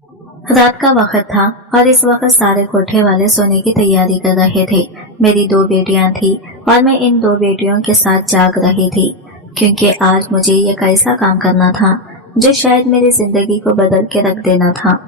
रात का वक्त था और इस वक्त सारे कोठे वाले सोने की तैयारी कर रहे थे। मेरी 2 बेटियां थी और मैं इन 2 बेटियों के साथ जाग रही थी, क्योंकि आज मुझे एक ऐसा काम करना था जो शायद मेरी जिंदगी को बदल के रख देना था।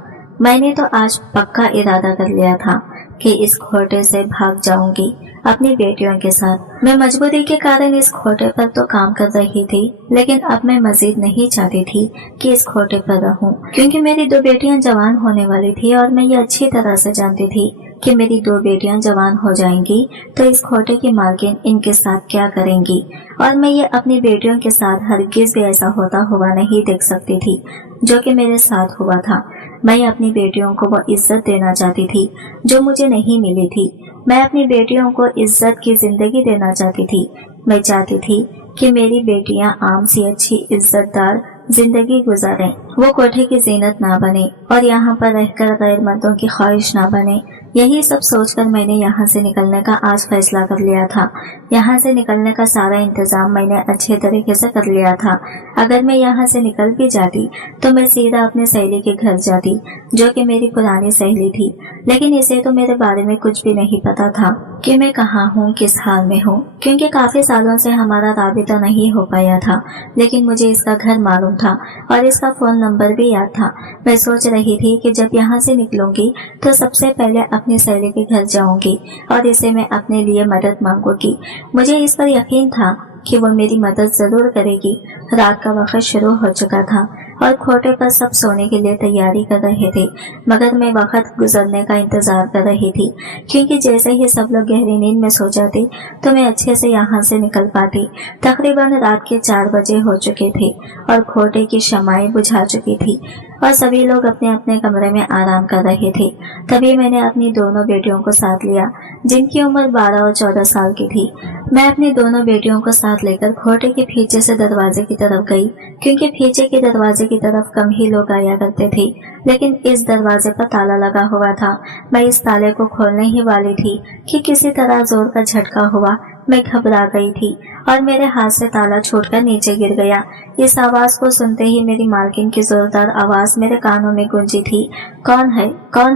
मैंने तो आज पक्का इरादा कर लिया था कि इस खोटे से भाग जाऊंगी अपनी बेटियों के साथ। मैं मजबूरी के कारण इस खोटे पर तो काम कर रही थी, लेकिन अब मैं मजीद नहीं चाहती थी कि इस खोटे पर रहूं, क्योंकि मेरी 2 बेटियां जवान होने वाली थी और मैं ये अच्छी तरह से जानती थी कि मेरी 2 बेटियां जवान हो जाएंगी तो इस खोटे की मालकिन इनके साथ क्या करेंगी, और मैं ये अपनी बेटियों के साथ हरगिज भी ऐसा होता हुआ नहीं देख सकती थी जो कि मेरे साथ हुआ था। मैं अपनी बेटियों को वो इज्जत देना चाहती थी जो मुझे नहीं मिली थी। मैं अपनी बेटियों को इज्जत की जिंदगी देना चाहती थी। मैं चाहती थी कि मेरी बेटियां आम सी अच्छी इज्जतदार जिंदगी गुजारें, वो कोठे की जीनत ना बने और यहाँ पर रहकर गैर मर्दों की ख्वाहिश ना बने। यही सब सोचकर मैंने यहाँ से निकलने का आज फैसला कर लिया था। यहाँ से निकलने का सारा इंतजाम मैंने अच्छे तरीके से कर लिया था। अगर मैं यहाँ से निकल भी जाती तो मैं सीधा अपने सहेली के घर जाती, जो कि मेरी पुरानी सहेली थी, लेकिन इसे तो मेरे बारे में कुछ भी नहीं पता था कि मैं कहाँ हूँ, किस हाल में हूँ, क्योंकि काफी सालों से हमारा राबिता नहीं हो पाया था। लेकिन मुझे इसका घर मालूम था और इसका फोन नंबर भी याद था। मैं सोच रही थी कि जब यहाँ से निकलूंगी तो सबसे पहले अपनी सहेली के घर जाऊंगी और इसे मैं अपने लिए मदद मांगूंगी। मुझे इस पर यकीन था कि वो मेरी मदद जरूर करेगी। रात का वक्त शुरू हो चुका था और खोटे पर सब सोने के लिए तैयारी कर रहे थे, मगर मैं वक्त गुजरने का इंतजार कर रही थी, क्योंकि जैसे ही सब लोग गहरी नींद में सो जाते तो मैं अच्छे से यहाँ से निकल पाती। तकरीबन रात के 4 बजे हो चुके थे और खोटे की शमाएं बुझा चुकी थी और सभी लोग अपने अपने कमरे में आराम कर रहे थे। तभी मैंने अपनी दोनों बेटियों को साथ लिया, जिनकी उम्र 12 और 14 साल की थी। मैं अपनी दोनों बेटियों को साथ लेकर खोटे के पीछे से दरवाजे की तरफ गई, क्योंकि पीछे के दरवाजे की तरफ कम ही लोग आया करते थे, लेकिन इस दरवाजे पर ताला लगा हुआ था। मैं इस ताले को खोलने ही वाली थी कि किसी तरह जोर का झटका हुआ। मैं घबरा गई थी और मेरे हाथ से ताला छूटकर नीचे गिर गया। इस आवाज को सुनते ही मेरी मालकिन की जोरदार आवाज मेरे कानों में गूंजी थी, कौन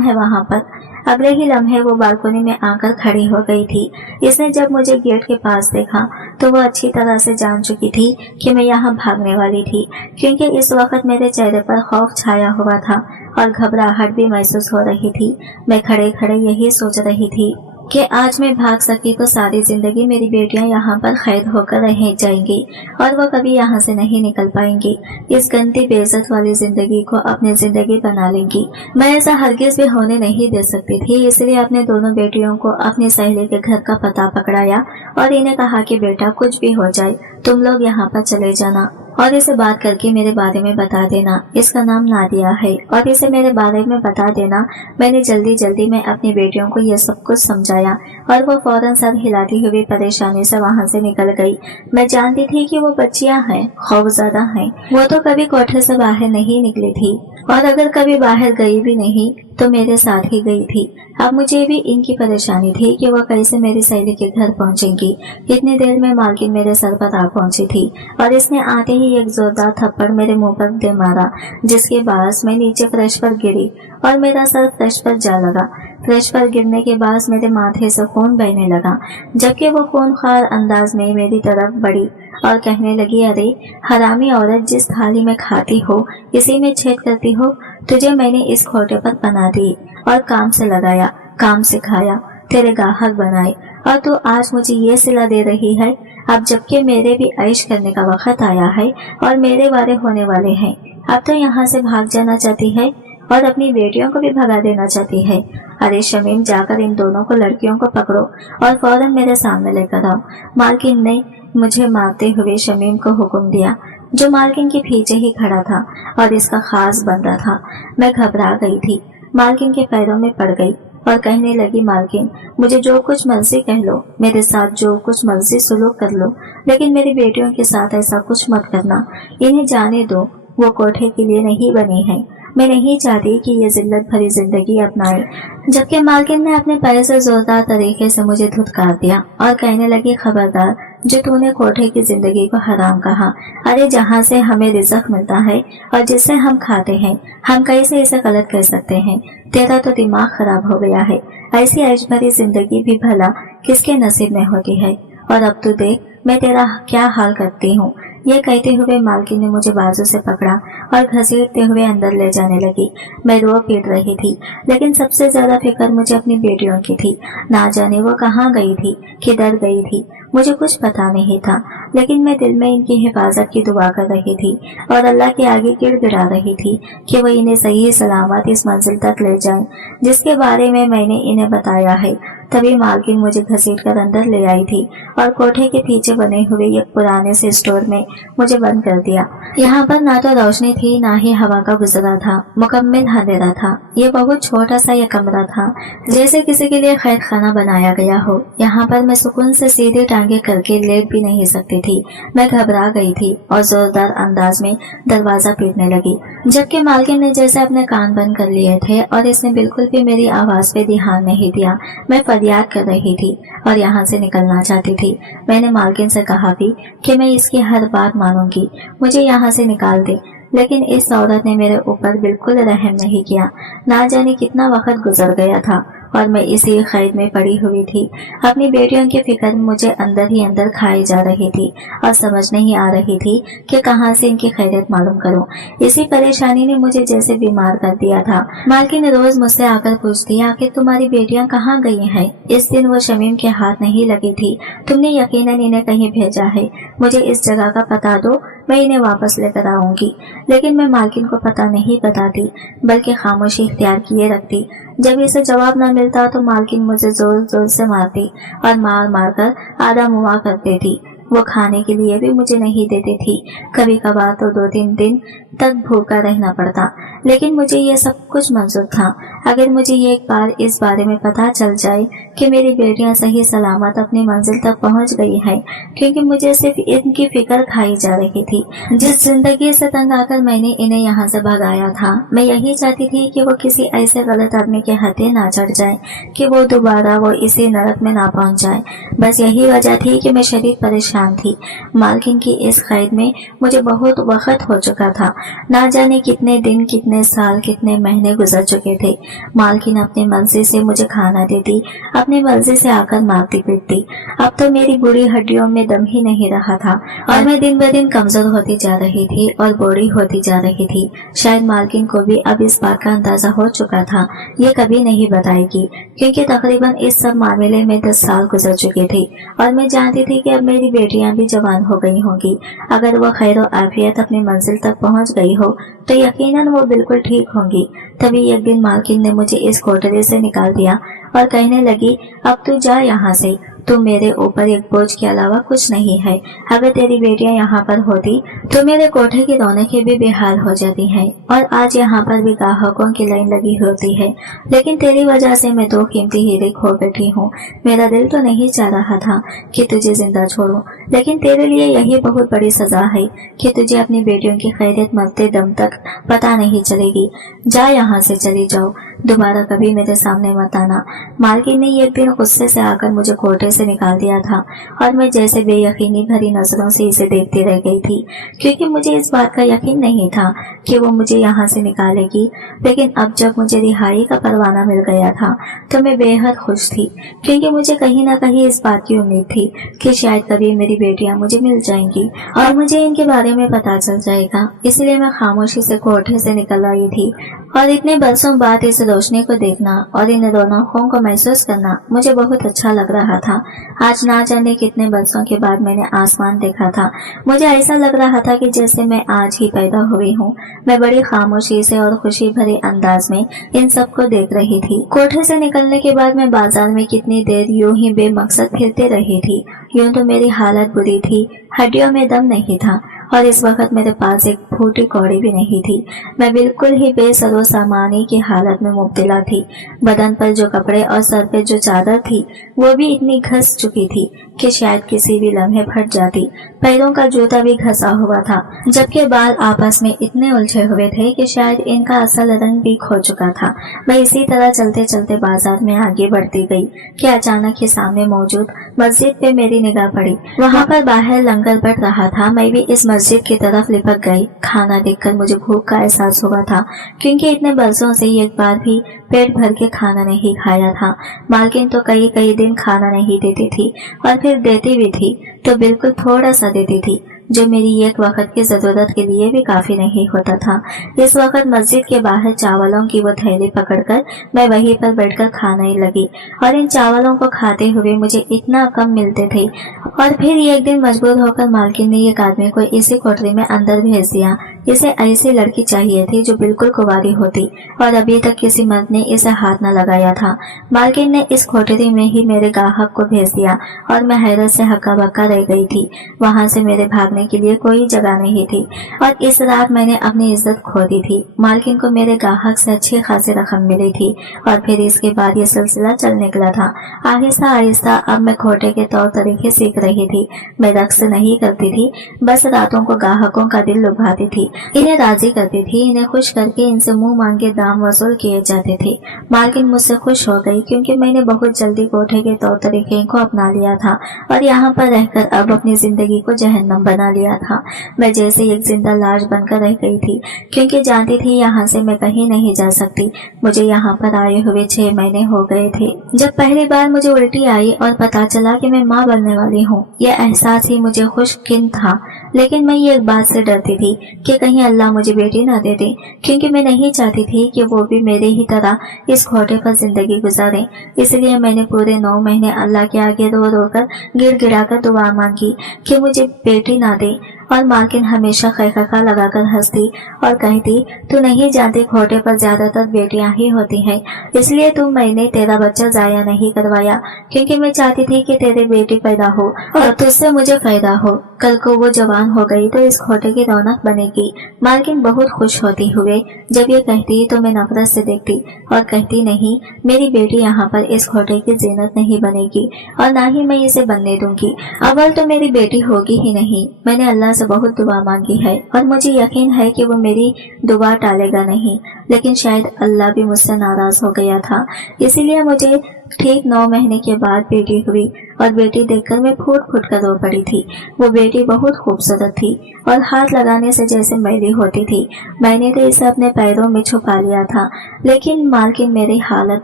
है वहाँ पर? अगले ही लम्हे वो बालकनी में आकर खड़ी हो गई थी। इसने जब मुझे गेट के पास देखा तो वो अच्छी तरह से जान चुकी थी कि मैं यहाँ भागने वाली थी, क्योंकि इस वक्त मेरे चेहरे पर खौफ छाया हुआ था और घबराहट भी महसूस हो रही थी। मैं खड़े खड़े यही सोच रही थी कि आज मैं भाग सकी तो सारी जिंदगी मेरी बेटियां यहाँ पर कैद होकर रह जाएंगी और वो कभी यहाँ से नहीं निकल पाएंगी। इस गंदी बेइज्जत वाली जिंदगी को अपनी जिंदगी बना लेंगी। मैं ऐसा हरगिज भी होने नहीं दे सकती थी, इसलिए अपने दोनों बेटियों को अपनी सहेली के घर का पता पकड़ाया और इन्हें कहा कि बेटा कुछ भी हो जाए तुम लोग यहाँ पर चले जाना और इसे बात करके मेरे बारे में बता देना। इसका नाम नादिया है और इसे मेरे बारे में बता देना। मैंने जल्दी में अपनी बेटियों को यह सब कुछ समझाया और वो फौरन सर हिलाती हुई परेशानी से वहाँ से निकल गई। मैं जानती थी कि वो बच्चियां हैं, खौफज़दा हैं। वो तो कभी कोठे से बाहर नहीं निकली थी और अगर कभी बाहर गई भी नहीं तो मेरे साथ ही गई थी। अब मुझे भी इनकी परेशानी थी कि वो कैसे मेरी सहेली के घर पहुंचेंगी। इतनी देर में मालकिन मेरे सर पर आ पहुंची थी और इसने आते ही एक जोरदार थप्पड़ मेरे मुंह पर दे मारा, जिसके बाद मैं नीचे फर्श पर गिरी और मेरा सर फर्श पर जा लगा। फर्श पर गिरने के बाद मेरे माथे से खून बहने लगा, जबकि वो खूनखार अंदाज में मेरी तरफ बढ़ी और कहने लगी, अरे हरामी औरत, जिस थाली में खाती हो इसी में छेद करती हो। तुझे मैंने इस खोटे पर बना दी और काम से लगाया, काम सिखाया, तेरे गाहक बनाए और तू आज मुझे ये सिला दे रही है। अब जबकि मेरे भी ऐश करने का वक्त आया है और मेरे वारे होने वाले हैं, अब तो यहाँ से भाग जाना चाहती है और अपनी बेटियों को भी भगा देना चाहती है। अरे शमीम, जाकर इन दोनों को लड़कियों को पकड़ो और फौरन मेरे सामने लेकर आओ। मालकिन ने मुझे मारते हुए शमीम को हुक्म दिया, जो मालकिन के पीछे ही खड़ा था और इसका खास बंदा था। मैं घबरा गई थी, मालकिन के पैरों में पड़ गई और कहने लगी, मालकिन मुझे जो कुछ मर्जी कह लो, मेरे साथ जो कुछ मर्जी सुलूक कर लो, लेकिन मेरी बेटियों के साथ ऐसा कुछ मत करना। इन्हें जाने दो, वो कोठे के लिए नहीं बनी है। मैं नहीं चाहती कि ये जिल्लत भरी जिंदगी अपनाए। जबकि मालकिन ने अपने पैर से जोरदार तरीके से मुझे धुतकार दिया और कहने लगी, खबरदार, जो तूने कोठे की जिंदगी को हराम कहा। अरे जहाँ से हमें रिज़्क मिलता है और जिससे हम खाते हैं, हम कैसे इसे गलत कह सकते हैं? तेरा तो दिमाग खराब हो गया है। ऐसी ऐश भरी जिंदगी भी भला किसके नसीब में होती है? और अब तू देख मैं तेरा क्या हाल करती हूँ। ये कहते हुए मालकिन ने मुझे बाजू से पकड़ा और घसीटते हुए अंदर ले जाने लगी। मैं रो पीट रही थी, लेकिन सबसे ज्यादा फिक्र मुझे अपनी बेटियों की थी। ना जाने वो कहाँ गई थी, किधर गई थी, मुझे कुछ पता नहीं था, लेकिन मैं दिल में इनकी हिफाजत की दुआ कर रही थी और अल्लाह के आगे गिड़गिड़ा रही थी कि वो इन्हें सही सलामत इस मंजिल तक ले जाएं जिसके बारे में मैंने इन्हें बताया है। तभी मालकिन मुझे घसीटकर अंदर ले आई थी और कोठे के पीछे बने हुए एक पुराने से स्टोर में मुझे बंद कर दिया। यहाँ पर ना तो रोशनी थी, ना ही हवा का गुजरा था, मुकम्मल अंधेरा था। ये बहुत छोटा सा यह कमरा था, जैसे किसी के लिए कैद खाना बनाया गया हो। यहाँ पर मैं सुकून से सीधे टांगे करके लेट भी नहीं सकती थी। मैं घबरा गई थी और जोरदार अंदाज में दरवाजा पीटने लगी, जबकि मालकिन ने जैसे अपने कान बंद कर लिए थे और इसने बिल्कुल भी मेरी आवाज पे ध्यान नहीं दिया। मैं फरियाद कर रही थी और यहाँ से निकलना चाहती थी। मैंने मालकिन से कहा भी कि मैं इसकी हर बात मानूंगी, मुझे यहाँ से निकाल दे, लेकिन इस औरत ने मेरे ऊपर बिल्कुल रहम नहीं किया। ना जाने कितना वक्त गुजर गया था और मैं इसी कैद में पड़ी हुई थी। अपनी बेटियों की फिक्र मुझे अंदर ही अंदर खाई जा रही थी और समझ नहीं आ रही थी कि कहाँ से इनकी खैरियत मालूम करूं। इसी परेशानी ने मुझे जैसे बीमार कर दिया था। मालकिन रोज मुझसे आकर पूछती, आखिर तुम्हारी बेटियां कहाँ गई हैं? इस दिन वो शमीम के हाथ नहीं लगी थी। तुमने यकीनन इन्हें कहीं भेजा है। मुझे इस जगह का पता दो, मैं इन्हें वापस लेकर आऊंगी। लेकिन मैं मालकिन को पता नहीं बताती, बल्कि खामोशी इख्तियार किए रखती। जब इसे जवाब न मिलता तो मालकिन मुझे जोर जोर से मारती और मार मार कर आधा मुआ कर देती। वो खाने के लिए भी मुझे नहीं देती थी। कभी कभार तो 2-3 दिन तक भूखा रहना पड़ता, लेकिन मुझे ये सब कुछ मंजूर था अगर मुझे ये एक बार इस बारे में पता चल जाए कि मेरी बेटियां सही सलामत अपनी मंजिल तक पहुंच गई हैं, क्योंकि मुझे सिर्फ इनकी फिक्र खाई जा रही थी। जिस जिंदगी से तंग आकर मैंने इन्हें यहाँ से भगाया था, मैं यही चाहती थी कि वो किसी ऐसे गलत आदमी के हाथे ना चढ़ जाए कि वो दोबारा वो इसी नरक में ना पहुंच जाए। बस यही वजह थी कि मैं शदीद परेशान थी। मालकिन की इस कैद में मुझे बहुत वक्त हो चुका था। ना जाने कितने दिन, कितने साल, कितने महीने गुजर चुके थे। मालकिन अपनी मर्जी से मुझे खाना देती, अपनी मर्जी से आकर मारती पीटती। अब तो मेरी बुरी हड्डियों में दम ही नहीं रहा था और मैं दिन ब दिन कमजोर होती जा रही थी और बूढ़ी होती जा रही थी। शायद मालकिन को भी अब इस बात का अंदाजा हो चुका था। ये कभी नहीं बताएगी, क्योंकि तकरीबन इस सब मामले में 10 साल गुजर चुके थे और मैं जानती थी कि अब मेरी बेटियां भी जवान हो गई होंगी। अगर वो खैर आफियत अपनी मंजिल तक पहुंच गई हो तो यकीनन वो बिल्कुल ठीक होंगी। तभी एक दिन मालकिन ने मुझे इस कोठरी से निकाल दिया और कहने लगी, अब तू जा यहाँ से, तू मेरे ऊपर एक बोझ के अलावा कुछ नहीं है। अगर तेरी बेटियां यहाँ पर होती तो मेरे कोठे की रौनकें भी बेहाल हो जाती हैं और आज यहाँ पर भी ग्राहकों की लाइन लगी होती है। लेकिन तेरी वजह से मैं 2 कीमती हीरे खो बैठी हूँ। मेरा दिल तो नहीं चाह रहा था कि तुझे जिंदा छोड़ूं, लेकिन तेरे लिए यही बहुत बड़ी सजा है कि तुझे अपनी बेटियों की खैरियत मरते दम तक पता नहीं चलेगी। जा यहाँ से, चली जाओ, दोबारा कभी मेरे सामने मत आना। मालकिन ने एक दिन गुस्से से आकर मुझे कोठे से निकाल दिया था और मैं जैसे बेयकीनी भरी नजरों से इसे देखती रह गई थी, क्योंकि मुझे इस बात का यकीन नहीं था कि वो मुझे यहाँ से निकालेगी। लेकिन अब जब मुझे रिहाई का परवाना मिल गया था तो मैं बेहद खुश थी, क्योंकि मुझे कहीं ना कहीं इस बात की उम्मीद थी कि शायद कभी मेरी बेटियां मुझे मिल जाएंगी और मुझे इनके बारे में पता चल जाएगा। इसलिए मैं खामोशी से कोठे से निकल आई थी और इतने बरसों बाद इस रोशनी को देखना और इन रौनकों को महसूस करना मुझे बहुत अच्छा लग रहा था। आज ना जाने कितने बरसों के बाद मैंने आसमान देखा था। मुझे ऐसा लग रहा था कि जैसे मैं आज ही पैदा हुई हूँ। मैं बड़ी खामोशी से और खुशी भरे अंदाज में इन सबको देख रही थी। कोठे से निकलने के बाद मैं बाजार में कितनी देर यूं ही बेमकसद फिरते रही थी। यूं तो मेरी हालत बुरी थी, हड्डियों में दम नहीं था और इस वक्त मेरे पास एक फूटी कौड़ी भी नहीं थी। मैं बिल्कुल ही बेसरो सामानी की हालत में मुब्तला थी। बदन पर जो कपड़े और सर पे जो चादर थी वो भी इतनी घस चुकी थी कि शायद किसी भी लम्हे फट जाती। पैरों का जूता भी घसा हुआ था, जबकि बाल आपस में इतने उलझे हुए थे कि शायद इनका असल रंग भी खो चुका था। मैं इसी तरह चलते चलते बाजार में आगे बढ़ती गई कि अचानक ही सामने मौजूद मस्जिद पे मेरी निगाह पड़ी। वहाँ पर बाहर लंगर बढ़ रहा था। मैं भी इस मस्जिद की तरफ लिपक गई। खाना देखकर मुझे भूख का एहसास हुआ था, क्योंकि इतने बरसों से एक बार भी पेट भर के खाना नहीं खाया था। मालकिन तो कई कई दिन खाना नहीं देती थी, और फिर देती भी थी तो बिल्कुल थोड़ा सा देती थी, जो मेरी एक वक्त की जरूरत के लिए भी काफी नहीं होता था। इस वक्त मस्जिद के बाहर चावलों की वो थैली पकड़कर मैं वहीं पर बैठकर खाने लगी, और इन चावलों को खाते हुए मुझे इतना कम मिलते थे। और फिर एक दिन मजबूर होकर मालकिन ने एक आदमी को इसी कोठरी में अंदर भेज दिया। इसे ऐसी लड़की चाहिए थी जो बिल्कुल कुंवारी होती और अभी तक किसी मर्द ने इसे हाथ न लगाया था। मालकिन ने इस कोठरी में ही मेरे ग्राहक को भेज दिया, और मैं हैरत से हक्का बक्का रह गई थी। वहां से मेरे भागने के लिए कोई जगह नहीं थी, और इस रात मैंने अपनी इज्जत खो दी थी। मालकिन को मेरे ग्राहक से अच्छी खासी रकम मिली थी, और फिर इसके बाद ये सिलसिला चल निकला था। आहिस्ता आहिस्ता अब मैं खोटे के तौर तरीके सीख रही थी। मैं रक्स नहीं करती थी, बस रातों को ग्राहकों का दिल लुभाती थी, इन्हें राजी करती थी। इन्हें खुश करके इनसे मुंह मांगे दाम वसूल किए जाते थे। मालकिन मुझसे खुश हो गई, क्योंकि मैंने बहुत जल्दी कोठे के तौर तरीके को अपना लिया था, और यहाँ पर रहकर अब अपनी जिंदगी को जहन्नम बना लिया था। मैं जैसे एक जिंदा लाश बनकर रह गई थी, क्योंकि जानती थी यहाँ से मैं कहीं नहीं जा सकती। मुझे यहाँ पर आए हुए 6 महीने हो गए थे जब पहली बार मुझे उल्टी आई और पता चला कि मैं माँ बनने वाली हूँ। यह एहसास ही मुझे खुशकिन था, लेकिन मैं ये एक बात से डरती थी कि कहीं अल्लाह मुझे बेटी ना दे दे, क्योंकि मैं नहीं चाहती थी कि वो भी मेरे ही तरह इस खोटे पर जिंदगी गुजारे। इसलिए मैंने पूरे 9 महीने अल्लाह के आगे रो रो कर गिड़गिड़ा कर दुआ मांगी कि मुझे बेटी ना दे। और मालकिन हमेशा खैखा लगाकर हंसती और कहती, तू नहीं जानती खोटे पर ज्यादातर बेटियां ही होती हैं, इसलिए मैंने तेरा बच्चा जाया नहीं करवाया, क्योंकि मैं चाहती थी कि तेरे बेटी पैदा हो और तुझसे मुझे फायदा हो। कल को वो जवान हो गई तो इस खोटे की रौनक बनेगी। मालकिन बहुत खुश होती हुए जब ये कहती तो मैं नफरत से देखती और कहती, नहीं, मेरी बेटी यहाँ पर इस खोटे की जीनत नहीं बनेगी, और ना ही मैं इसे बनने दूंगी। अव्वल तो मेरी बेटी होगी ही नहीं। मैंने अल्लाह से बहुत दुआ मांगी है, और मुझे यकीन है कि वो मेरी दुआ टालेगा नहीं, लेकिन शायद अल्लाह भी मुझसे नाराज हो गया था। इसीलिए मुझे ठीक 9 महीने के बाद बेटी हुई, और बेटी देखकर मैं फूट फूट कर रो पड़ी थी। वो बेटी बहुत खूबसूरत थी और हाथ लगाने से जैसे मैली होती थी। मैंने तो इसे अपने पैरों में छुपा लिया था, लेकिन मालकिन मेरी हालत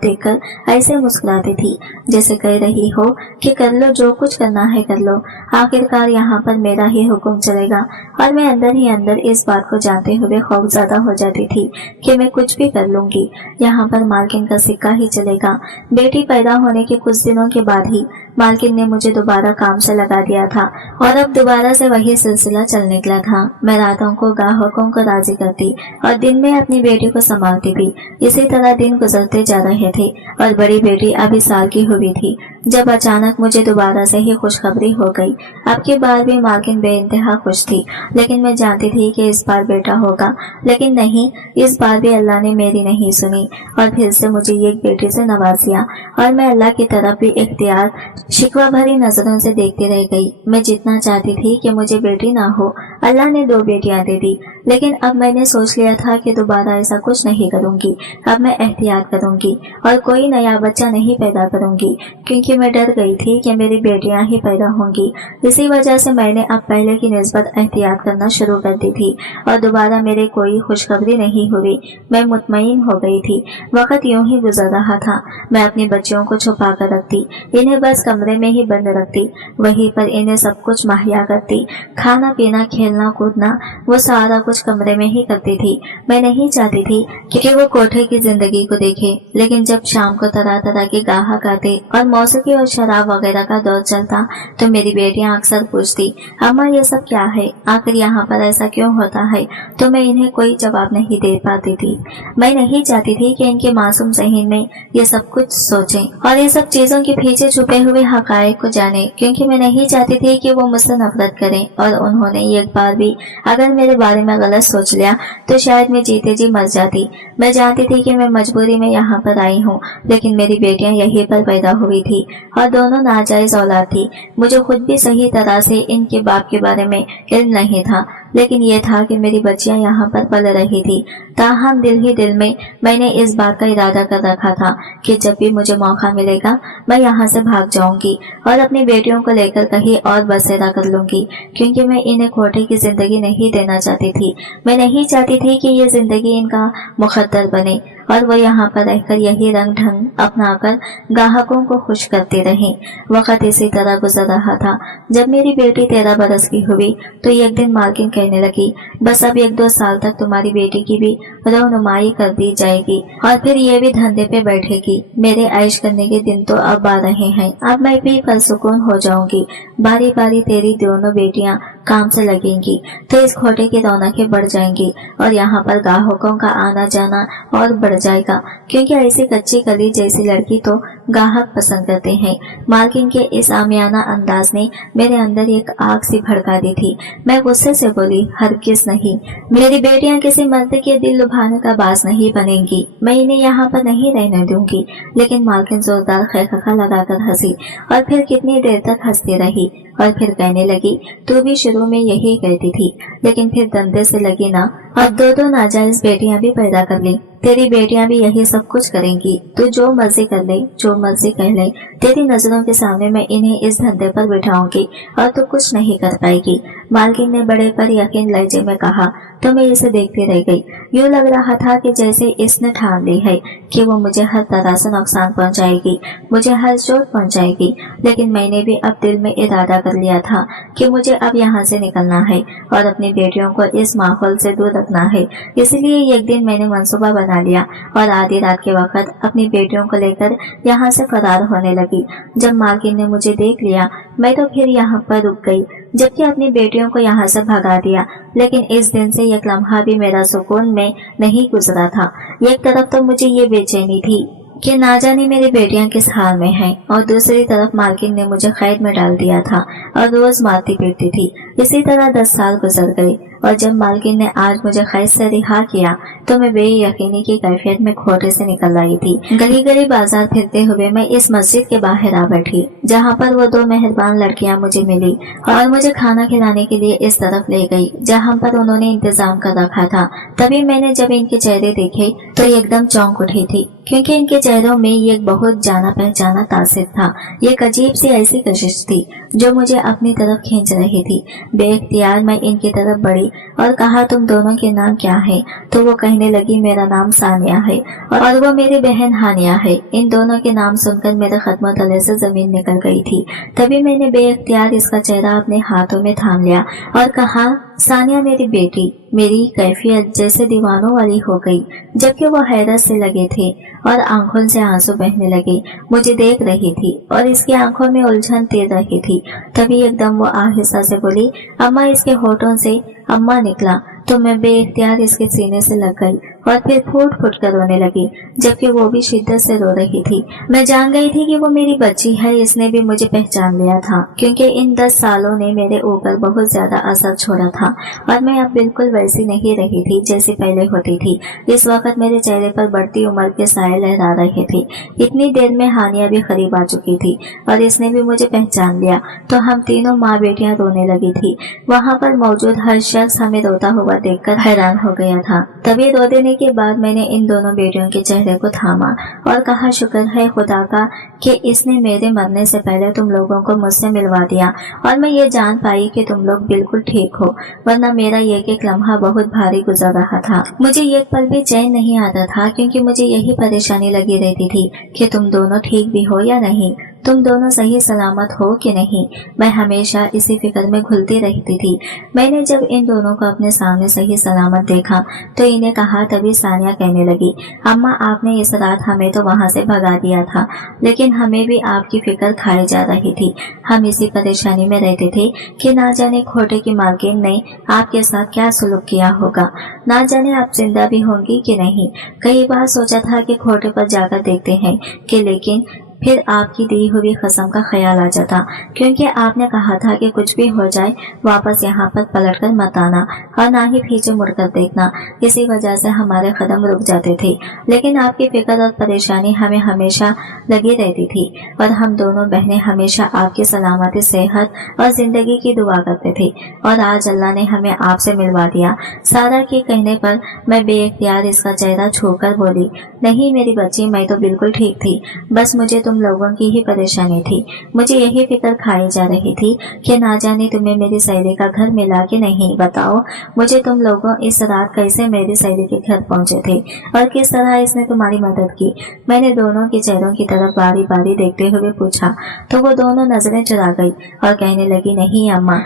देखकर ऐसे मुस्कुराती थी जैसे कह रही हो कि कर लो, जो कुछ करना है कर लो, आखिरकार यहाँ पर मेरा ही हुक्म चलेगा। और मैं अंदर ही अंदर इस बात को जानते हुए खौफजदा हो जाती थी कि मैं कुछ भी कर लूंगी, यहाँ पर मालकिन का सिक्का ही चलेगा। बेटी पैदा होने के कुछ दिनों के बाद ही मालकिन ने मुझे दोबारा काम से लगा दिया था, और अब दोबारा से वही सिलसिला चल निकला था। मैं रातों को ग्राहकों को राजी करती और दिन में अपनी बेटी को संभालती भी। इसी तरह दिन गुजरते जा रहे थे, और बड़ी बेटी अभी साल की हुई थी जब अचानक मुझे दोबारा से ही खुशखबरी हो गई। अब की बार भी मालकिन बेइंतहा खुश थी, लेकिन मैं जानती थी कि इस बार बेटा होगा। लेकिन नहीं, इस बार भी अल्लाह ने मेरी नहीं सुनी और फिर से मुझे एक बेटी से नवाज दिया, और मैं अल्लाह की तरफ भी इख्तियार शिकवा भरी नजरों से देखती रह गई। मैं जितना चाहती थी कि मुझे बेटी ना हो, अल्लाह ने 2 बेटियां दे दी, लेकिन अब मैंने सोच लिया था कि दोबारा ऐसा कुछ नहीं करूंगी। अब मैं एहतियात करूंगी और कोई नया बच्चा नहीं पैदा करूंगी, क्योंकि मैं डर गई थी कि मेरी बेटियां ही पैदा होंगी। इसी वजह से मैंने अब पहले की निस्बत एहतियात करना शुरू कर दी थी, और दोबारा मेरे कोई खुशखबरी नहीं हुई। मैं मुतमईन हो गई थी। वक्त यूं ही गुजर रहा था। मैं अपनी बच्चियों को छुपा कर रखती, इन्हें बस कमरे में ही बंद रखती, वहीं पर इन्हें सब कुछ मुहैया करती। खाना पीना, खेलना कूदना, वो सारा कुछ कमरे में ही करती थी। मैं नहीं चाहती थी कि वो कोठे की जिंदगी को देखे, लेकिन जब शाम को तरह तरह के ग्राहक आते और मौसीकी और शराब वगैरह का दौर चलता तो मेरी बेटियां अक्सर पूछती, अम्मा ये सब क्या है, आखिर यहाँ पर ऐसा क्यों होता है? तो मैं इन्हें कोई जवाब नहीं दे पाती थी। मैं नहीं चाहती थी कि इनके मासूम ज़हन में ये सब कुछ सोचें और इन सब चीजों के पीछे छुपे हुए हकायक को जाने, क्योंकि मैं नहीं चाहती थी कि वो मुझसे नफरत करें। और उन्होंने एक बार भी अगर मेरे बारे में गलत सोच लिया तो शायद मैं जीते जी मर जाती। मैं जानती थी कि मैं मजबूरी में यहाँ पर आई हूँ, लेकिन मेरी बेटियां यहीं पर पैदा हुई थी और दोनों नाजायज औलाद थी। मुझे खुद भी सही तरह से इनके बाप के बारे में इल्म नहीं था, लेकिन ये था कि मेरी बच्चियां यहाँ पर पल रही थी। ताहम दिल ही दिल में मैंने इस बात का इरादा कर रखा था कि जब भी मुझे मौका मिलेगा मैं यहाँ से भाग जाऊंगी और अपनी बेटियों को लेकर कहीं और बसेरा कर लूंगी, क्योंकि मैं इन्हें खोटे की जिंदगी नहीं देना चाहती थी। मैं नहीं चाहती थी कि ये जिंदगी इनका मुकद्दर बने और वो यहाँ पर रहकर यही रंग ढंग अपनाकर ग्राहकों को खुश करते रहे। वक्त इसी तरह गुजर रहा था। जब मेरी बेटी 13 बरस की हुई तो एक दिन मालकिन कहने लगी, बस अब 1-2 साल तक तुम्हारी बेटी की भी रौनुमाई कर दी जाएगी और फिर ये भी धंधे पे बैठेगी। मेरे ऐश करने के दिन तो अब आ रहे हैं, अब मैं भी परसुकून हो जाऊंगी। बारी बारी तेरी दोनों बेटियां काम से लगेंगी तो इस खोटे की रौनकें बढ़ जाएंगी और यहाँ पर ग्राहकों का आना जाना और बढ़ जाएगा, क्योंकि ऐसी कच्ची कली जैसी लड़की तो ग्राहक पसंद करते हैं। मालकिन के इस आमियाना अंदाज ने मेरे अंदर एक आग सी भड़का दी थी। मैं गुस्से से बोली, हरगिज़ नहीं, मेरी बेटियां किसी मर्द के दिल लुभाने का बाज नहीं बनेंगी, मैं इन्हें यहाँ पर नहीं रहने दूंगी। लेकिन मालकिन जोरदार खैखा लगाकर हंसी और फिर कितनी देर तक हंसती रही और फिर कहने लगी, तू भी शुरू में यही कहती थी, लेकिन फिर धंधे से लगी ना और 2-2 नाजायज बेटियां भी पैदा कर ली। तेरी बेटियां भी यही सब कुछ करेंगी। तू जो मर्जी कर ले, जो मर्जी कह ले, तेरी नजरों के सामने मैं इन्हें इस धंधे पर बिठाऊंगी और तू कुछ नहीं कर पाएगी। मालकिन ने बड़े पर यकीन लहजे में कहा तो मैं इसे देखती रह गई। यूँ लग रहा था कि जैसे इसने ठान ली है कि वो मुझे हर तरह से नुकसान पहुंचाएगी, मुझे हर चोट पहुंचाएगी। लेकिन मैंने भी अब दिल में इरादा कर लिया था कि मुझे अब यहाँ से निकलना है और अपनी बेटियों को इस माहौल से दूर रखना है। इसलिए एक दिन मैंने मंसूबा बना लिया और आधी रात के वक्त अपनी बेटियों को लेकर यहाँ से फरार होने लगी। जब मालकिन ने मुझे देख लिया मैं तो फिर यहाँ पर रुक गई, जबकि अपनी बेटियों को यहाँ से भगा दिया। लेकिन इस दिन से एक लम्हा भी मेरा सुकून में नहीं गुजरा था। एक तरफ तो मुझे ये बेचैनी थी कि ना जाने मेरी बेटियां किस हाल में हैं, और दूसरी तरफ मालकिन ने मुझे कैद में डाल दिया था और रोज मारती पीटती थी। इसी तरह 10 साल गुजर गए और जब मालकिन ने आज मुझे कैद से रिहा किया तो मैं बेयकीनी की कैफियत में खोटे से निकल आई थी। गली गली बाजार फिरते हुए मैं इस मस्जिद के बाहर आ बैठी, जहाँ पर वो 2 मेहरबान लड़कियां मुझे मिली और मुझे खाना खिलाने के लिए इस तरफ ले गई जहाँ पर उन्होंने इंतजाम कर रखा था। तभी मैंने जब इनके चेहरे देखे तो एकदम चौंक उठी थी, क्योंकि इनके चेहरों में एक बहुत जाना पहचाना तासिर था। एक अजीब सी ऐसी कशिश थी जो मुझे अपनी तरफ खींच रही थी। बेइख्तियार मैं इनकी तरफ बढ़ी और कहा, तुम दोनों के नाम क्या है? तो वो कहने लगी, मेरा नाम सानिया है और वो मेरी बहन हानिया है। इन दोनों के नाम सुनकर मेरे कदमों तले से जमीन निकल गई थी। तभी मैंने बेइख्तियार इसका चेहरा अपने हाथों में थाम लिया और कहा, सानिया मेरी बेटी। मेरी कैफियत जैसे दीवानों वाली हो गई, जबकि वो हैरत से लगे थे और आंखों से आंसू बहने लगे। मुझे देख रही थी और इसकी आंखों में उलझन तेज रही थी। तभी एकदम वो आहिस्ता से बोली, अम्मा। इसके होठों से अम्मा निकला तो मैं बेइख्तियार इसके सीने से लग गई और फिर फूट फूट कर रोने लगी, जबकि वो भी शिद्दत से रो रही थी। मैं जान गई थी कि वो मेरी बच्ची है। इसने भी मुझे पहचान लिया था, क्योंकि इन 10 सालों ने मेरे ऊपर बहुत ज्यादा असर छोड़ा था और मैं अब बिल्कुल वैसी नहीं रही थी जैसी पहले होती थी। इस वक्त मेरे चेहरे पर बढ़ती उम्र के साए लहरा रहे थे। इतनी देर में हानिया भी करीब आ चुकी थी और इसने भी मुझे पहचान लिया तो हम तीनों माँ बेटियां रोने लगी थी। वहाँ पर मौजूद हर शख्स हमें रोता हुआ देखकर हैरान हो गया था। तभी रो देने के बाद मैंने इन दोनों बेटियों के चेहरे को थामा और कहा, शुक्र है खुदा का कि इसने मेरे मरने से पहले तुम लोगों को मुझसे मिलवा दिया और मैं ये जान पाई कि तुम लोग बिल्कुल ठीक हो, वरना मेरा एक लम्हा बहुत भारी गुजर रहा था। मुझे एक पल भी चैन नहीं आता था, क्योंकि मुझे यही परेशानी लगी रहती थी कि तुम दोनों ठीक भी हो या नहीं, तुम दोनों सही सलामत हो कि नहीं। मैं हमेशा इसी फिक्र में घुलती रहती थी। मैंने जब इन दोनों को अपने सामने सही सलामत देखा तो इन्हें कहा। तभी सानिया कहने लगी, अम्मा आपने इस रात हमें तो वहाँ से भगा दिया था, लेकिन हमें भी आपकी फिक्र खाई जा रही थी। हम इसी परेशानी में रहते थे कि ना जाने खोटे की मालकिन ने आपके साथ क्या सुलूक किया होगा, ना जाने आप जिंदा भी होंगी कि नहीं। कई बार सोचा था कि खोटे पर जाकर देखते हैं कि, लेकिन फिर आपकी दी हुई कसम का ख्याल आ जाता, क्योंकि आपने कहा था कि कुछ भी हो जाए वापस यहाँ पर पलटकर मत आना और ना ही पीछे मुड़कर देखना। इसी वजह से हमारे कदम रुक जाते थे, लेकिन आपकी फिक्र और परेशानी हमें हमेशा लगी रहती थी और हम दोनों बहनें हमेशा आपकी सलामती, सेहत और जिंदगी की दुआ करते थे। और आज अल्लाह ने हमें आपसे मिलवा दिया। सारा के कहने पर मैं बेइख्तियार इसका चेहरा छूकर बोली, नहीं मेरी बच्ची, मैं तो बिल्कुल ठीक थी, बस मुझे तुम लोगों की ही परेशानी थी। मुझे यही फिक्र खाई जा रही थी कि ना जाने तुम्हें मेरी सहेली का घर मिला कि नहीं। बताओ मुझे तुम लोगों इस रात कैसे मेरी सहेली के घर पहुंचे थे और किस तरह इसने तुम्हारी मदद की। मैंने दोनों के चेहरों की तरफ बारी बारी देखते हुए पूछा तो वो दोनों नजरें चुरा गई और कहने लगी, नहीं अम्मा,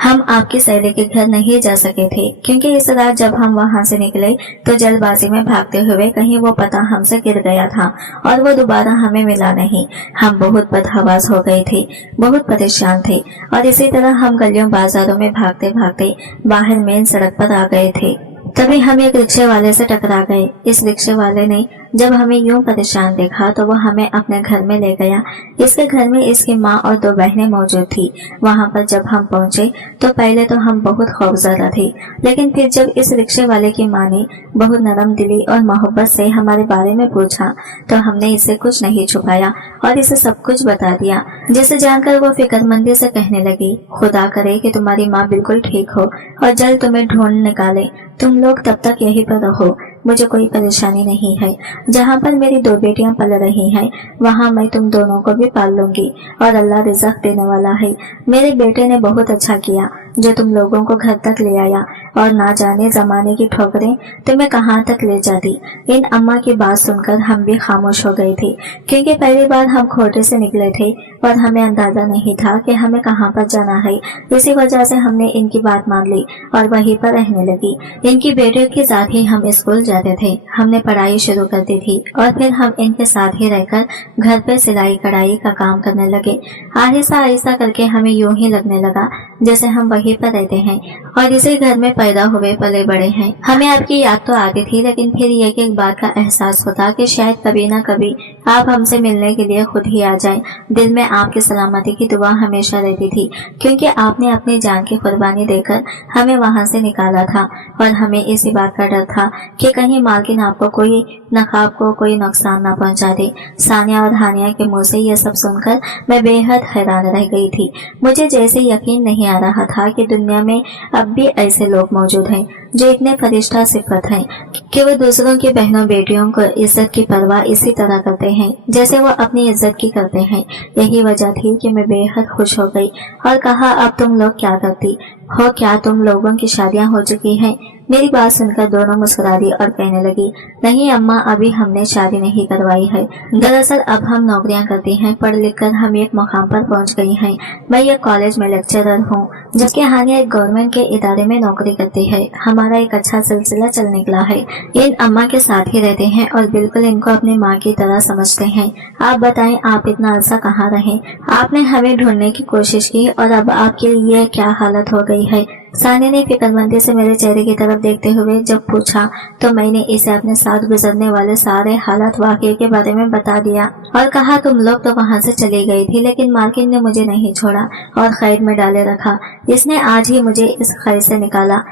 हम आपकी सहेली के घर नहीं जा सके थे, क्योंकि इस रात जब हम वहाँ से निकले तो जल्दबाजी में भागते हुए कहीं वो पता हमसे गिर गया था और वो दोबारा हमें मिला नहीं। हम बहुत बदहवास हो गए थे, बहुत परेशान थे और इसी तरह हम गलियों बाजारों में भागते भागते बाहर मेन सड़क पर आ गए थे। तभी हम एक रिक्शे वाले से टकरा गए। इस रिक्शे वाले ने जब हमें यूं परेशान देखा तो वो हमें अपने घर में ले गया। इसके घर में इसकी माँ और 2 बहनें मौजूद थी। वहाँ पर जब हम पहुँचे तो पहले तो हम बहुत खौफजदा थे, लेकिन फिर जब इस रिक्शे वाले की माँ ने बहुत नरम दिली और मोहब्बत से हमारे बारे में पूछा तो हमने इससे कुछ नहीं छुपाया और इसे सब कुछ बता दिया, जिसे जानकर वो फिक्रमंदी से कहने लगी, खुदा करे कि तुम्हारी माँ बिल्कुल ठीक हो और जल्द तुम्हें ढूंढ निकाले। तुम लोग तब तक यहीं पर रहो, मुझे कोई परेशानी नहीं है। जहाँ पर मेरी 2 बेटियां पल रही हैं वहाँ मैं तुम दोनों को भी पाल लूंगी और अल्लाह रिज़्क़ देने वाला है। मेरे बेटे ने बहुत अच्छा किया जो तुम लोगों को घर तक ले आया और ना जाने जमाने की ठोकरें तुम्हें कहाँ तक ले जाती। इन अम्मा की बात सुनकर हम भी खामोश हो गए थे, क्योंकि पहली बार हम खोटे से निकले थे और हमें अंदाजा नहीं था कि हमें कहाँ पर जाना है। इसी वजह से हमने इनकी बात मान ली और वहीं पर रहने लगी। इनकी बेटियों के साथ ही हम स्कूल जाते थे, हमने पढ़ाई शुरू कर दी थी और फिर हम इनके साथ ही रहकर घर पे सिलाई कढ़ाई का काम करने लगे। आहिस्ता आहिस्ता करके हमें यूं ही लगने लगा जैसे हम वहीं पर रहते हैं और इसी घर में पैदा हुए पले बड़े हैं। हमें आपकी याद तो आती थी, लेकिन फिर एक बात का एहसास होता कि शायद कभी ना कभी आप हमसे मिलने के लिए खुद ही आ जाएं। दिल में आपकी सलामती की दुआ हमेशा रहती थी, क्योंकि आपने अपनी जान की कुर्बानी देकर हमें वहां से निकाला था और हमें इसी बात का डर था कि कहीं मालकिन आपको कोई नकाब को कोई नुकसान न पहुंचा दे। सानिया और हानिया के मुंह से यह सब सुनकर मैं बेहद हैरान रह गई थी। मुझे जैसे यकीन नहीं आ रहा था कि दुनिया में अब भी ऐसे लोग मौजूद हैं जो इतने फरिश्ता सिफत हैं कि वो दूसरों की बहनों बेटियों को इज्जत की परवाह इसी तरह करते हैं जैसे वो अपनी इज्जत की करते हैं। यही वजह थी कि मैं बेहद खुश हो गई और कहा, अब तुम लोग क्या करती हो, क्या तुम लोगों की शादियां हो चुकी हैं? मेरी बात सुनकर दोनों मुस्कुरा दी और कहने लगी, नहीं अम्मा, अभी हमने शादी नहीं करवाई है। दरअसल अब हम नौकरियां करती हैं, पढ़ लिख कर हम एक मुकाम पर पहुंच गई हैं। मैं एक कॉलेज में लेक्चरर हूँ, जबकि हानिया एक गवर्नमेंट के इदारे में नौकरी करती है। हमारा एक अच्छा सिलसिला चल निकला है। इन अम्मा के साथ ही रहते हैं और बिल्कुल इनको अपनी माँ की तरह समझते हैं। आप बताएं, आप इतना अर्सा कहाँ रहे? आपने हमें ढूंढने की कोशिश की और अब आपके लिए क्या हालत हो गई है? सानिया ने फिक्रमंदी से मेरे चेहरे की तरफ देखते हुए जब पूछा तो मैंने इसे अपने साथ गुजरने वाले सारे हालात वाकये के बारे में बता दिया और कहा, तुम लोग तो वहाँ से चली गई थी, लेकिन मालकिन ने मुझे नहीं छोड़ा और कैद में डाले रखा। इसने आज ही मुझे इस कैद से निकाला,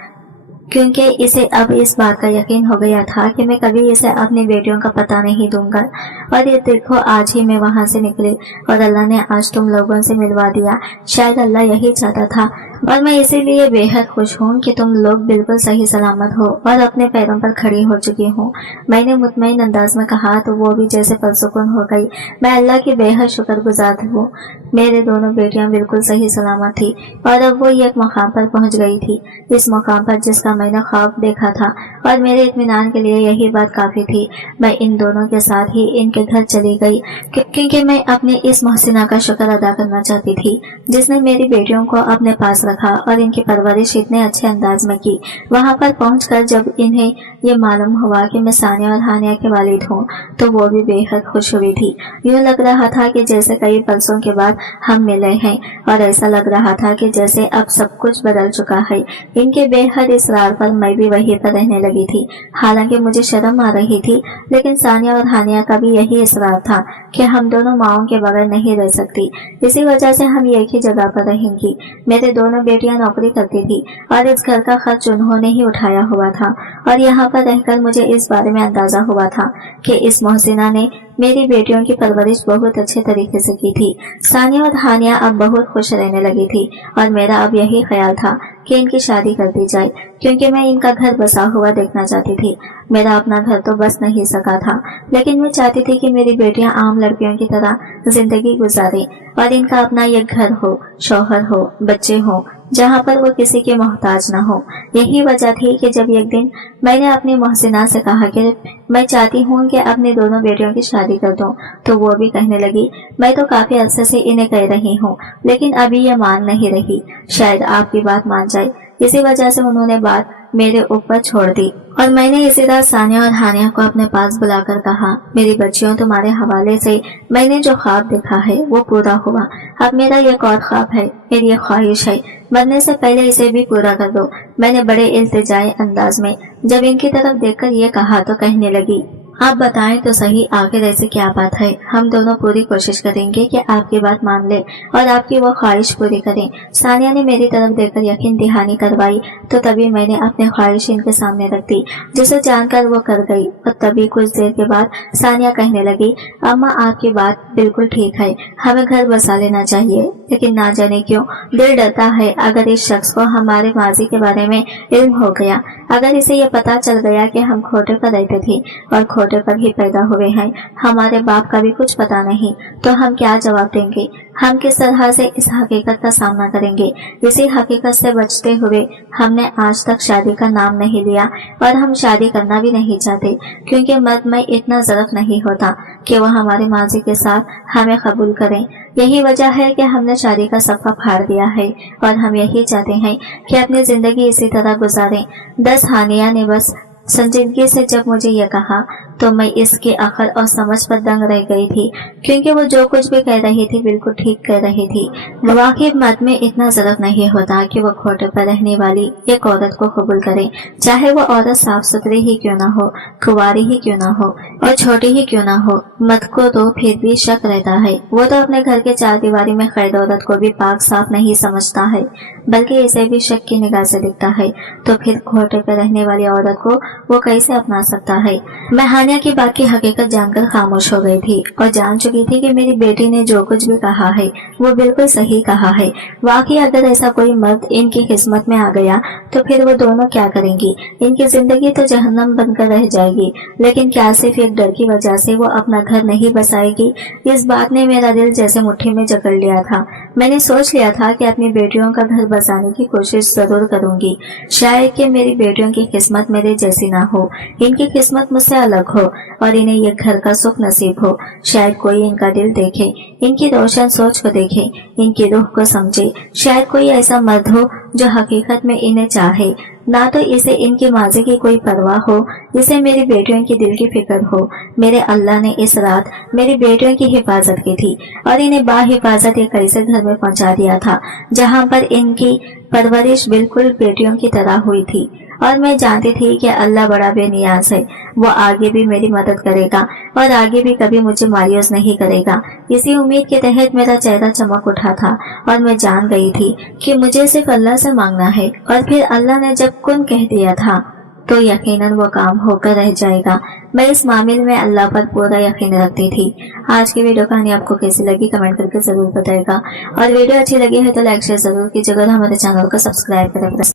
क्योंकि इसे अब इस बात का यकीन हो गया था कि मैं कभी इसे अपनी बेटियों का पता नहीं दूंगा। और ये देखो, आज ही मैं वहाँ से निकली और अल्लाह ने आज तुम लोगों से मिलवा दिया। शायद अल्लाह यही चाहता था और मैं इसीलिए बेहद खुश हूँ कि तुम लोग बिल्कुल सही सलामत हो और अपने पैरों पर खड़ी हो चुकी हूँ। मैंने मुतमईन अंदाज में कहा तो वो भी जैसे परसुकून हो गई। मैं अल्लाह की बेहद शुक्रगुजार हूँ। मेरे दोनों बेटियां बिल्कुल सही सलामत थी और अब वो एक मुकाम पर पहुंच गई थी, इस मुकाम पर जिसका मैंने ख्वाब देखा था और मेरे इत्मीनान के लिए यही बात काफी थी। मैं इन दोनों के साथ ही इनके घर चली गई, क्योंकि मैं अपनी इस मोहसिना का शुक्र अदा करना चाहती थी जिसने मेरी बेटियों को अपने पास रखा और इनकी परवरिश इतने अच्छे अंदाज में की। वहाँ पर पहुंचकर जब इन्हें ये मालूम हुआ कि मैं सानिया और हानिया के वालिद हूँ तो वो भी बेहद खुश हुई थी। यूँ लग रहा था कि जैसे कई बरसों के बाद हम मिले हैं और ऐसा लग रहा था कि जैसे अब सब कुछ बदल चुका है। इनके बेहद इसरार पर मैं भी वहीं पर रहने लगी थी। हालांकि मुझे शर्म आ रही थी, लेकिन सानिया और हानिया का भी यही इसरार था कि हम दोनों माओं के बगैर नहीं रह सकती, इसी वजह से हम एक ही जगह पर रहेंगी। मेरे दोनों बेटियां नौकरी करती थी और इस घर का खर्च उन्होंने ही उठाया हुआ था और यहाँ पर रहकर मुझे इस बारे में अंदाजा हुआ था कि इस मोहसिना ने मेरी बेटियों की परवरिश बहुत अच्छे तरीके से की थी। सानिया और हानिया अब बहुत खुश रहने लगी थी और मेरा अब यही ख्याल था कि इनकी शादी कर दी जाए, क्योंकि मैं इनका घर बसा हुआ देखना चाहती थी। मेरा अपना घर तो बस नहीं सका था, लेकिन मैं चाहती थी कि मेरी बेटियां आम लड़कियों की तरह जिंदगी गुजारें और इनका अपना एक घर हो, शौहर हो, बच्चे हो, जहाँ पर वो किसी के मोहताज न हो। यही वजह थी कि जब एक दिन मैंने अपनी मोहसिना से कहा कि मैं चाहती हूँ कि अपनी दोनों बेटियों की शादी कर दूं, तो वो भी कहने लगी मैं तो काफी अरसे से इन्हें कह रही हूँ, लेकिन अभी ये मान नहीं रही, शायद आपकी बात मान जाए। इसी वजह से उन्होंने बात मेरे ऊपर छोड़ दी और मैंने इसी रात सानिया और हानिया को अपने पास बुलाकर कहा, मेरी बच्चियों, तुम्हारे हवाले से मैंने जो ख्वाब देखा है वो पूरा हुआ। अब मेरा एक और ख्वाब है, मेरी एक ख्वाहिश है, मरने से पहले इसे भी पूरा कर दो। मैंने बड़े इल्तिजाई अंदाज में जब इनकी तरफ देखकर ये कहा तो कहने लगी, आप बताएं तो सही, आखिर ऐसी क्या बात है। हम दोनों पूरी कोशिश करेंगे कि आपकी बात मान ले और आपकी वो ख्वाहिश पूरी करें। सानिया ने मेरी तरफ देखकर यकीन दहानी करवाई तो तभी मैंने अपनी ख्वाहिश इनके सामने रख दी, जिसे जानकर वो कर गई। और तभी कुछ देर के बाद सानिया कहने लगी, अम्मा आपकी बात बिल्कुल ठीक है, हमें घर बसा लेना चाहिए, लेकिन ना जाने क्यों दिल डरता है अगर इस शख्स को हमारे माजी के बारे में इल्म हो गया, अगर इसे ये पता चल गया कि हम खोटे पर रहते थे और खोटे पर ही पैदा हुए हैं, हमारे बाप का भी कुछ पता नहीं, तो हम क्या जवाब देंगे, हम किस तरह से इस हकीकत का सामना करेंगे। इसी हकीकत से बचते हुए हमने आज तक शादी का नाम नहीं लिया और हम शादी करना भी नहीं चाहते, क्योंकि मर्द में इतना ज़रफ नहीं होता कि वह हमारे माजी के साथ हमें कबूल करें। यही वजह है कि हमने शादी का सफ़ा फाड़ दिया है और हम यही चाहते हैं कि अपनी जिंदगी इसी तरह गुजारें। 10 हानिया ने बस संजीदगी से जब मुझे यह कहा तो मैं इसकी अकल और समझ पर दंग रह गई थी, क्योंकि वो जो कुछ भी कह रही थी बिल्कुल ठीक कह रही थी। वाकई मर्द में इतना ज़रूरत नहीं होता कि वो खोटे पर रहने वाली एक औरत को कबूल करे, चाहे वो औरत साफ सुथरी ही क्यों ना हो, कुंवारी ही क्यों ना हो और छोटी ही क्यों ना हो। मर्द को तो फिर भी शक रहता है, वो तो अपने घर के चार दीवारी में कैद औरत को भी पाक साफ नहीं समझता है, बल्कि इसे भी शक की निगाह से दिखता है। तो फिर खोटे पर रहने वाली औरत को वो कैसे अपना सकता है। मैं हानिया की बात की हकीकत जानकर खामोश हो गई थी और जान चुकी थी कि मेरी बेटी ने जो कुछ भी कहा है वो बिल्कुल सही कहा है। वाकई अगर ऐसा कोई मर्द इनकी किस्मत में आ गया तो फिर वो दोनों क्या करेंगी, इनकी जिंदगी तो जहन्नम बनकर रह जाएगी। लेकिन क्या सिर्फ एक डर की वजह से वो अपना घर नहीं बसाएगी? इस बात ने मेरा दिल जैसे मुट्ठी में जकड़ लिया था। मैंने सोच लिया था कि अपनी बेटियों का घर बसाने की कोशिश जरूर करूंगी। शायद कि मेरी बेटियों की किस्मत मेरे जैसी ना हो, इनकी किस्मत मुझसे अलग हो और इन्हें ये घर का सुख नसीब हो। शायद कोई इनका दिल देखे, इनकी रोशन सोच को देखे, इनकी रूह को समझे। शायद कोई ऐसा मर्द हो जो हकीकत में इन्हें चाहे, ना तो इसे इनकी माजी की कोई परवाह हो, इसे मेरी बेटियों की दिल की फिक्र हो। मेरे अल्लाह ने इस रात मेरी बेटियों की हिफाजत की थी और इन्हें बाहिफाजत एक ऐसे घर में पहुंचा दिया था जहां पर इनकी परवरिश बिल्कुल बेटियों की तरह हुई थी। और मैं जानती थी कि अल्लाह बड़ा बेनियाज है, वो आगे भी मेरी मदद करेगा और आगे भी कभी मुझे मायूस नहीं करेगा। इसी उम्मीद के तहत मेरा चेहरा चमक उठा था और मैं जान गई थी कि मुझे सिर्फ अल्लाह से मांगना है और फिर अल्लाह ने जब कुन कह दिया था तो यकीनन वो काम होकर रह जाएगा। मैं इस मामले में अल्लाह पर पूरा यकीन रखती थी। आज की वीडियो कहानी आपको कैसी लगी कमेंट करके जरूर बताएगा और वीडियो अच्छी लगी है तो लाइक शेयर जरूर कीजिएगा और हमारे चैनल को सब्सक्राइब करें।